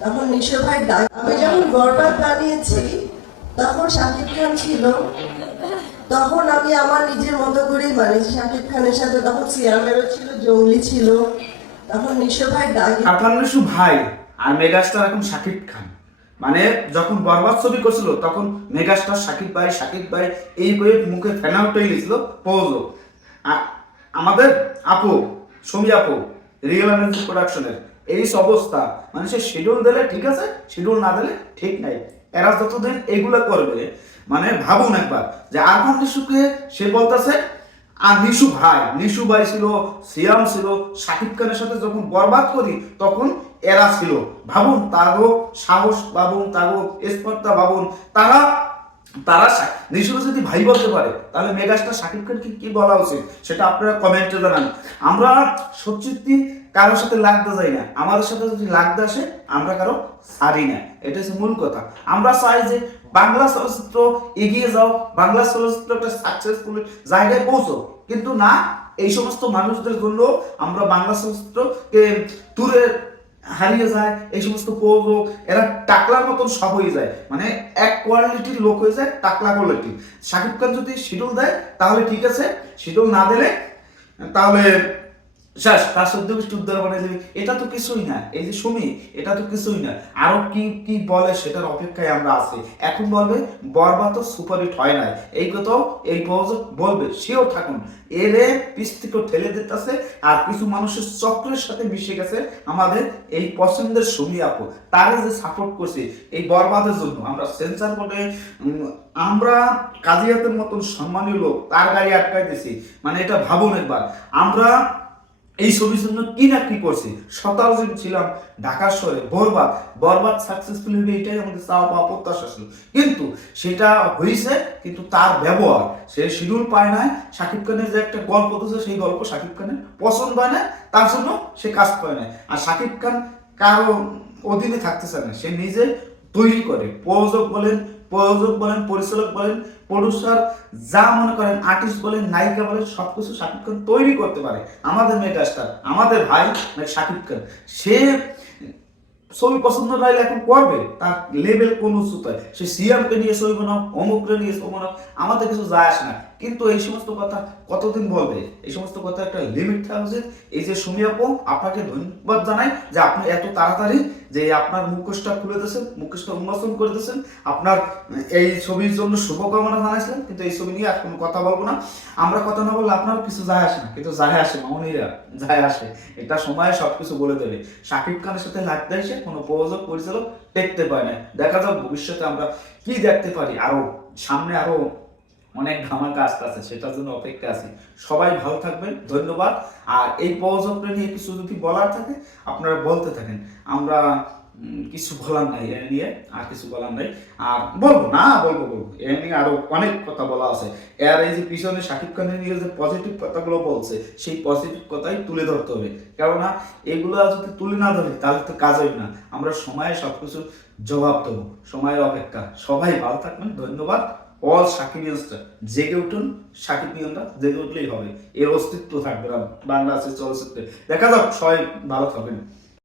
তখন নিশো ভাই আমি যখন বরবাদ বানিয়েছি তখন শাকিব খান ছিল। তখন আমি আমার নিজের মতো করেই বানিয়েছি শাকিব খানের সাথে। তখন সিয়ামেরও ছিল, জঙ্গলি ছিল। তখন নিশো ভাই আপনার নিশু ভাই আর মেগাস্টার এখন শাকিব খান। মানে যখন বরবাদ ছবি করছিল তখন মেগাস্টার শাকিব ভাই এই করে মুখে ফেনা উঠে গেছিল পৌঁছো। আমাদের আপু সমী আপু রিয়েল এনার্জি প্রোডাকশনের এই অবস্থা। মানে সে শিডিউল দিলে ঠিক আছে, শিডিউল না দিলে ঠিক নাই। এরা যতদিন এইগুলো করবে, মানে ভাবুন একবার যে আরমান নিশুকে সে বলতেছে আর নিশু ভাই ছিল, সিয়াম ছিল, শাকিব খানের সাথে যখন বরবাদ করি তখন এরা ছিল। ভাবুন তারও সাহস, ভাবুন তারও স্পর্ধা, ভাবুন তারা তারা নিশুকে যদি ভাই বলতে পারে তাহলে মেগাস্টার শাকিব খানকে কি বলা উচিত সেটা আপনারা কমেন্টে জানান। আমরা সত্যি কারোর সাথে লাগতে যাই না, আমাদের সাথে যদি লাগতে আসে আমরা কারো ছাড়ি না, এটা হচ্ছে মূল কথা। আমরা চাই যে বাংলা চলচ্চিত্র এগিয়ে যাও, বাংলা চলচ্চিত্র একটা সাকসেসফুল জায়গায় পৌঁছো, কিন্তু না, এই সমস্ত মানুষদের জন্য আমরা বাংলা চলচ্চিত্রকে দূরে হারিয়ে যায়। এই সমস্ত প্রযোজক এরা টাকলার মতন সব হয়ে যায়, মানে এক কোয়ালিটির লোক হয়ে যায়, টাকলা কোয়ালিটি। শাকিব খান যদি শিডিউল দেয় তাহলে ঠিক আছে, শিডিউল না দিলে তাহলে শেষ, তার সদ্য বৃষ্টি উদ্ধার বানিয়ে দেবে। এটা তো কিছুই না, এই যে সুমি, এটা তো কিছুই না। আরো কি কি বলে সেটার অপেক্ষায় আমরা আছি। এখন বলবে বরবাদ তো সুপারহিট হয় নাই, এই কথাও এই প্রযোজক বলবে, সেও থাকুন। এরে পিছ থেকে ঠেলে দিতেছে আর কিছু মানুষের চক্রের সাথে মিশে গেছে আমাদের এই পছন্দের সুমি আপু। তারে যে সাপোর্ট করছে এই বরবাদের জন্য, আমরা সেন্সার বোর্ডে আমরা কাজিয়াতের মতন সম্মানীয় লোক তার গাড়ি আটকাই দিছি। মানে এটা ভাবুন একবার, আমরা এই ছবির জন্য কি না কি করছি। 17 জন ছিলাম ঢাকা শহরে, বরবাদ সাকসেসফুল হবে এটাই আমাদের চাওয়া পাওয়া প্রত্যাশা ছিল, কিন্তু সেটা হয়েছে। কিন্তু তার ব্যবহার, সে শিডিউল পায় না। শাকিব খানের যে একটা গল্প দিয়েছে সেই গল্প শাকিব খানের পছন্দ হয় না, তার জন্য সে কাজ পায় না। আর শাকিব খান কারো অধীনে থাকতে চায় না, সে নিজে তৈরি করে। প্রযোজক বলেন, পরিচালক বলেন, প্রডিউসার, যা মনে করেন, আর্টিস্ট বলেন, নায়িকা বলেন, সবকিছু শাকিব খান তৈরি করতে পারে। আমাদের মেগাস্টার, আমাদের ভাই শাকিব খান, সে ছবি পছন্দ নাইলে এখন করবে, তার লেভেল কোন উচ্চতায়। সে সিয়ামকে নিয়ে ছবি বানাও, অমুকরে নিয়ে ছবি বানাও, আমাদের কিছু যায় আসে না। কিন্তু এই সমস্ত কথা কতদিন বলবে? এই সমস্ত কথা একটা লিমিট থাকা উচিত। এই যে সুমি আপু, আপনাকে ধন্যবাদ জানাই যে আপনি এত তাড়াতাড়ি যে আপনার মুখোশটা খুলে দিয়েছেন, মুখোশটা উন্মোচন করে দিয়েছেন। আপনার এই ছবির জন্য শুভকামনা জানাইছিলেন, কিন্তু এই ছবি নিয়ে আর কোনো কথা বলবো না। আমরা কথা না বললে আপনার কিছু যায় আসে না, কিন্তু যায় আসে মামনিরা, যায় আসে। এটা সময় সবকিছু বলে দেবে। শাকিব খানের সাথে লাগতে এসে কোনো প্রযোজক পরিচালক দেখতে পায় না। দেখা যাক ভবিষ্যতে আমরা কি দেখতে পারি। আরো সামনে আরো অনেক ধামাকা আসতে আছে, সেটার জন্য অপেক্ষা আছি। সবাই ভালো থাকবেন, ধন্যবাদ। আর এই প্রযোজকটা নিয়ে কিছু যদি বলার থাকে আপনারা বলতে থাকেন, আমরা কিছু বলার নাই এ নিয়ে, আর কিছু বলার নাই। আর বলবো এ নিয়ে আরো অনেক কথা বলা আছে। এর এই যে পিছনে শাকিব খানের নিয়ে যে পজিটিভ কথাগুলো বলছে, সেই পজিটিভ কথাই তুলে ধরতে হবে। কেননা এগুলো যদি তুলে না ধরি তাহলে তো কাজ হবে না। আমরা সময়ে সবকিছু জবাব দেবো, সময়ের অপেক্ষা। সবাই ভালো থাকবেন, ধন্যবাদ। অল সাকিবিয়ানসরা জেগে উঠুন, সাকিবিয়ানরা জেগে উঠলেই হবে, এর অস্তিত্ব থাকবে না বাংলাদেশের চলচ্চিত্রে। দেখা যাক, সবাই ভালো থাকবেন।